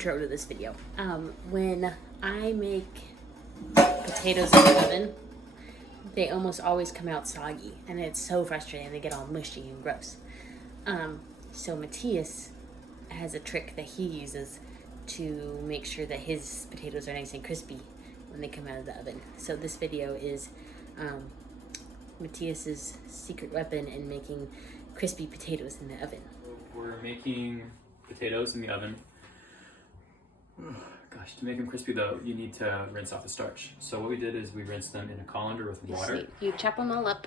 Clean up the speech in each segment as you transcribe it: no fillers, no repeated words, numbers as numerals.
intro to this video. When I make potatoes in the oven, they almost always come out soggy, and it's so frustrating. They get all mushy and gross. So Mattias has a trick that he uses to make sure that his potatoes are nice and crispy when they come out of the oven. So this video is Mattias's secret weapon in making crispy potatoes in the oven. We're making potatoes in the oven. Gosh, to make them crispy though, you need to rinse off the starch. So what we did is we rinsed them in a colander with water. You chop them all up.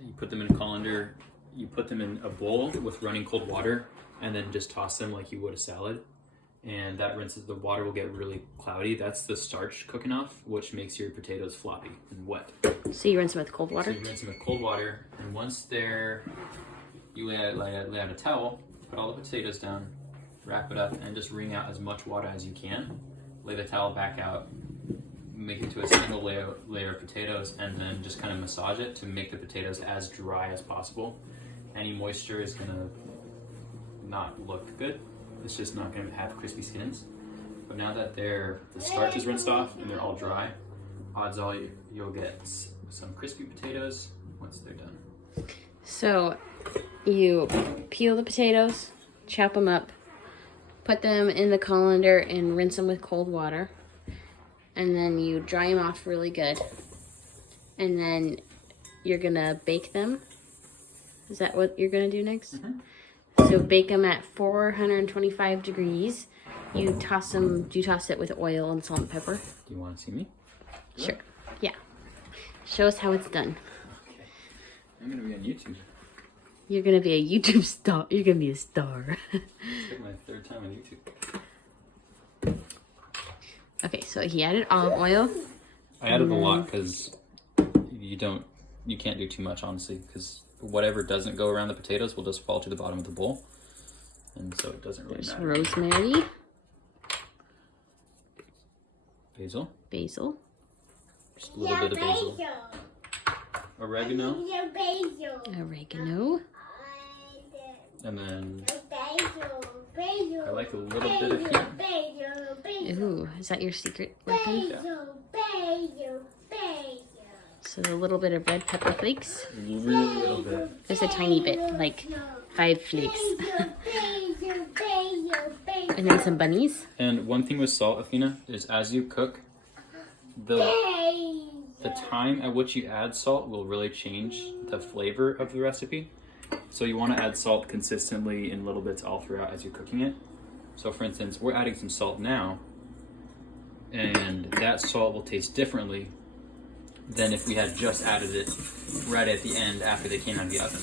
You put them in a colander, you put them in a bowl with running cold water, and then just toss them like you would a salad. And that rinses, the water will get really cloudy. That's the starch cooking off, which makes your potatoes floppy and wet. So you rinse them with cold water? So you rinse them with cold water, and once they're, you lay out a towel, put all the potatoes down, wrap it up, and just wring out as much water as you can. Lay the towel back out, make it to a single layer of potatoes, and then just kind of massage it to make the potatoes as dry as possible. Any moisture is gonna not look good. It's just not gonna have crispy skins. But now that the starch is rinsed off and they're all dry, odds are you'll get some crispy potatoes once they're done. So you peel the potatoes, chop them up, put them in the colander and rinse them with cold water. And then you dry them off really good. And then you're gonna bake them. Is that what you're gonna do next? Mm-hmm. So bake them at 425 degrees. You toss it with oil and salt and pepper. Do you want to see me? Sure. Yeah. Show us how it's done. Okay. I'm gonna be on YouTube. You're gonna be a YouTube star. You're gonna be a star. It's like my third time on YouTube. Okay, so he added olive oil. I added a lot because you can't do too much, honestly, because whatever doesn't go around the potatoes will just fall to the bottom of the bowl, and so it doesn't really There's matter. rosemary. Basil. Basil. Just a little bit of basil. Oregano. Oregano. And then I like a little bit of heat. Ooh, is that your secret weapon? Yeah. So a little bit of red pepper flakes. Really little bit. Just a tiny bit, like 5 flakes. And then some bunnies. And one thing with salt, Athena, is as you cook, the time at which you add salt will really change the flavor of the recipe. So you want to add salt consistently in little bits all throughout as you're cooking it. So for instance, we're adding some salt now, and that salt will taste differently than if we had just added it right at the end after they came out of the oven.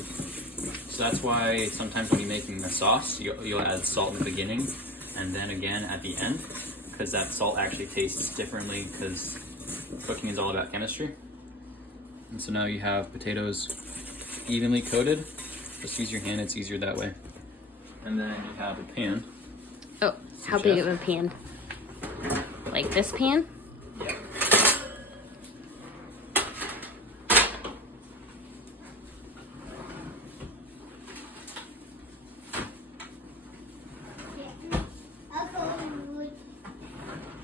So that's why sometimes when you're making a sauce, you'll add salt in the beginning and then again at the end, because that salt actually tastes differently, because cooking is all about chemistry. And so now you have potatoes evenly coated. Just use your hand, it's easier that way. And then you have a pan. Oh, how big of a pan? Like this pan? Yeah.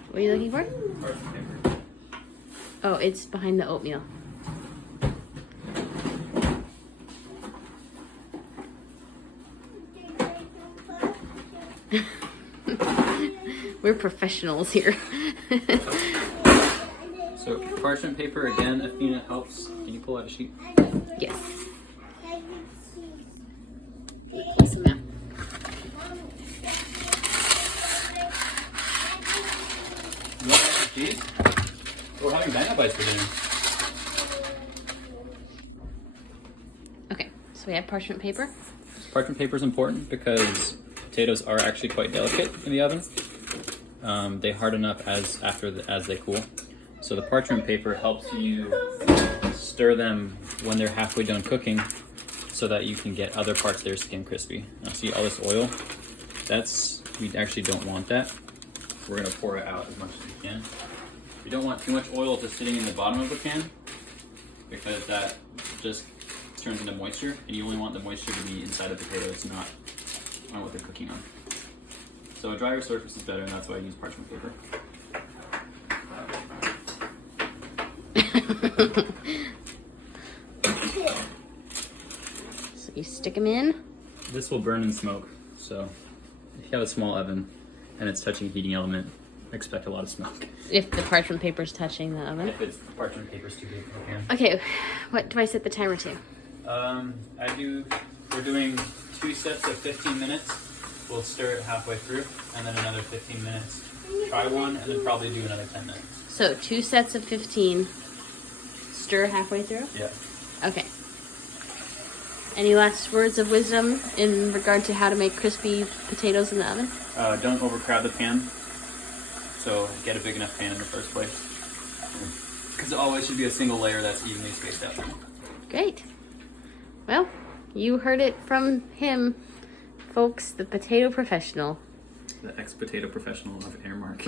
What are you looking for? Parchment paper. Oh, it's behind the oatmeal. We're professionals here. So parchment paper again, Athena helps. Can you pull out a sheet? Yes. Pull some out. You want extra cheese? We're having banana bites for dinner. Okay, so we have parchment paper. Parchment paper is important because potatoes are actually quite delicate in the oven. They harden up as they cool. So the parchment paper helps you stir them when they're halfway done cooking, so that you can get other parts of their skin crispy. Now see all this oil? We actually don't want that. We're gonna pour it out as much as we can. You don't want too much oil just sitting in the bottom of the pan, because that just turns into moisture, and you only want the moisture to be inside the potatoes, not on what they're cooking on. So a drier surface is better, and that's why I use parchment paper. So you stick them in. This will burn and smoke, so if you have a small oven and it's touching a heating element, expect a lot of smoke. If the parchment paper's touching the oven. If it's parchment paper's too big for the pan. Okay, what do I set the timer to? We're doing 2 sets of 15 minutes. We'll stir it halfway through, and then another 15 minutes. Try one, and then probably do another 10 minutes. So 2 sets of 15. Stir halfway through? Yeah. Okay. Any last words of wisdom in regard to how to make crispy potatoes in the oven? Don't overcrowd the pan. So get a big enough pan in the first place. Because it always should be a single layer that's evenly spaced out. Great. Well, you heard it from him, folks, the potato professional. The ex-potato professional of Airmark.